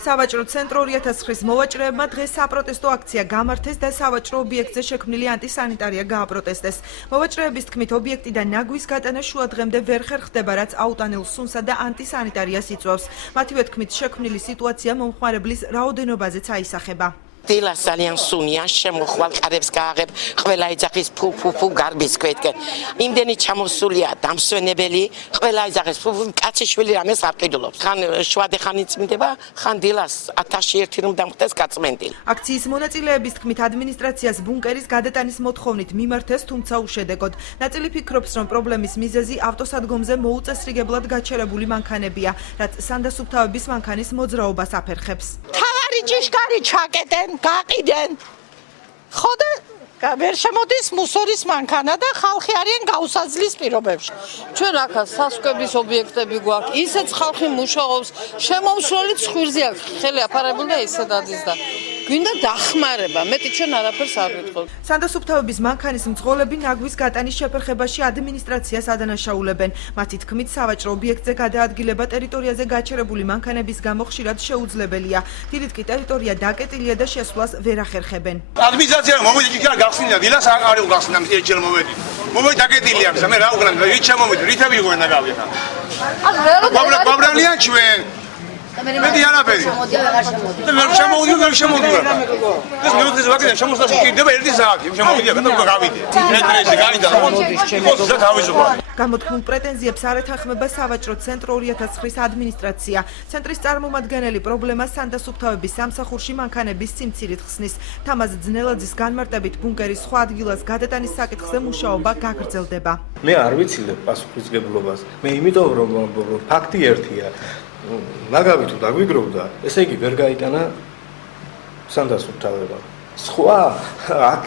სავაჭრო ცენტრო 2009-ის მოვაჭრეებმა დღეს საპროტესტო აქცია გამართეს და სავაჭრო ობიექტზე შექმნილი ანტისანიტარია გააპროტესტეს. მოვაჭრეების თქმით, ობიექტიდან ნაგვის გატანა შუადღემდე ვერ ხერხდება, რაც აუტანელ სუნსა და ანტისანიტარიას იწვევს. მათივე თქმით, შექმნილი სიტუაცია მომხმარებლის რაოდენობაზეც აისახება. დილას ძალიან სუნია, შემოხვალ კარებს გააღებ, ყველა ეძახის ფუ გარბის ქვეთკენ. იმდენი ჩამოსულია დამსვენებელი, ყველა ეძახის ფუ კაციშვილი რამეს არ ყიდულობს. ხან შუადეხანი წმინდება, ხან დილას 1000-ში ერთი რომ დამხდეს კაცმენდილი. აქციის მონაწილეების თქმით, ადმინისტრაციას ბუნკერის გადატანის მოთხოვნით მიმართეს, თუმცა უშედეგოდ. ნაწილი ფიქრობს, რომ პრობლემის მიზეზი ავტოსადგომზე მოუწესრიგებლად გაჩერებული მანქანებია, რაც სანდასუფთავების მანქანის მოძრაობას აფერხებს. ჭიშკარი ჩაკეტენ, გაყიდენ. ხოდა ვერ შემოდის მუსორის მანქანა და ხალხი არიან გაუსაძლის პირობებში. ჩვენ აქა სასუქების ობიექტები გვაქვს, ისეც ხალხი მუშაობს, შემომსვლელი ცხვირზე აქვს ხელი აფარებული და ისე დადის და გვინდა დახმარება, მეტი ჩვენ არაფერს არ ვიტყობთ. სანდასუფთავების მანქანის მძღოლები ნაგვის გატანის შეფერხებაში ადმინისტრაციას ადანაშაულებენ. მათი თქმით, სავაჭრო ობიექტზე გადაადგილება ტერიტორიაზე გაჩერებული მანქანების გამო ხშირად შეუძლებელია. დიდით კი ტერიტორია დაკეტილია და შესვლას ვერ ახერხებენ. ადმინისტრაცია მომედი კი არ გახსნილა, დილას არ არის გახსნა ერთი ჯერ მომედი. მომედი დაკეტილი აქვს, მე რა უგრან, რით შემომედი, რით ავიღო და გავიხარ. გაბრალიან ჩვენ. მეტი არაფერი. ვერ შემოვიდია. ეს მეოთხე ვაკიდან შემოსვლაში კიდევ ერთი საათი შემოვიდია და გავიდე. მეტრეში განიდა და თავისუფლად. გამოთქმულ პრეტენზიებს არ ეთანხმება სავაჭრო ცენტრო 2009-ის ადმინისტრაცია. ცენტრის წარმომადგენელი პრობლემას სანდასუფთავების სამსახურში მანქანების სიმცირით ხსნის. თამაზ ძნელაძის განმარტებით, ბუნკერის სხვა ადგილას გადატანის საკითხზე მუშაობა გაგრძელდება. მე არ ვიცილებ პასუხისმგებლობას. მე იმიტომ რომ ფაქტი ერთია. ნაგავი თუ დაგვიგროვდა, ესე იგი ვერ გაიტანა სანდასუფთავება. სხვა აქ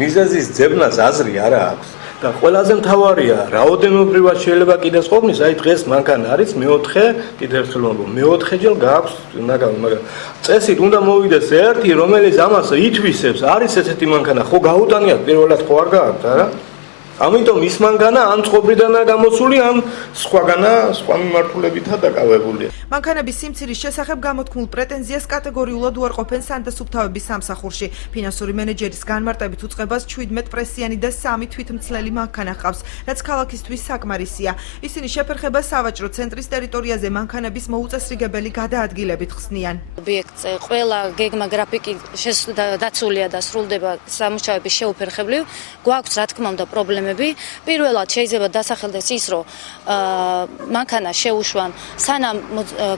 მიზეზის ძებნას აზრი არ აქვს და ყველაზე მთავარია, რაოდენობრივად შეიძლება კიდეს ყოფნის, აი დღეს მანქანა არის მეოთხე, კიდევ ერთხელ ვამბობ, მეოთხეჯერ გააქვს ნაგავი, მაგრამ წესით უნდა მოვიდეს ერთი, რომელიც ამას ითვისებს, არის ესეთი მანქანა, ხო გაუტანიათ პირველად ხო არ გააქვთ, არა? ამიტომ ის მანქანა ან წყობრიდანაა გამოსული, ან სხვა მიმართულებითაა დაკავებული. მანქანების სიმცირის შესახებ გამოთქმულ პრეტენზიას კატეგორიულად უარყოფენ სანდასუფთავების სამსახურში. ფინანსური მენეჯერის განმარტებით უწყებას 17 პრესიანი და 3 თვითმცლელი მანქანა ჰყავს, რაც ქალაქისთვის საკმარისია. ისინი შეფერხება სავაჭრო ცენტრის ტერიტორიაზე მანქანების მოუწესრიგებელი გადაადგილებით ხსნიან. ობიექტზე ყველა გეგმა გრაფიკი დაცულია და სრულდება სამუშაოების შეუფერხებლივ. გვაქვს რა თქმა უნდა პრობლემები. პირველად შეიძლება დასახელდეს ის, რომ მანქანა შეუშვან, სანამ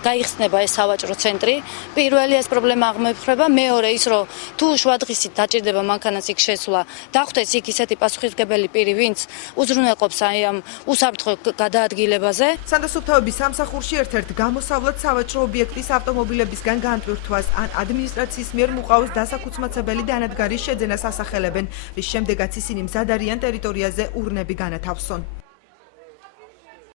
გაიხსნება ეს სავაჭრო ცენტრი. პირველი ეს პრობლემა აღმოფხვრება, მეორე ის, რომ თუ შუადღისით დაჭირდება მანქანას იქ შესვლა, დახვდეს იქ ისეთი პასუხისმგებელი პირი, ვინც უზრუნველყოფს აი ამ უსაფრთხო გადაადგილებაზე. სანდასუფთავების სამსახურში ერთ-ერთ გამოსავლად სავაჭრო ობიექტის ავტომობილებისგან განტვირთვას ან ადმინისტრაციის მიერ მუყავის დასაკუცმაცებელი დანადგარის შეძენას ასახელებენ, რის შემდეგაც ისინი მზად არიან ტერიტორიაზე ურნები განათავსონ.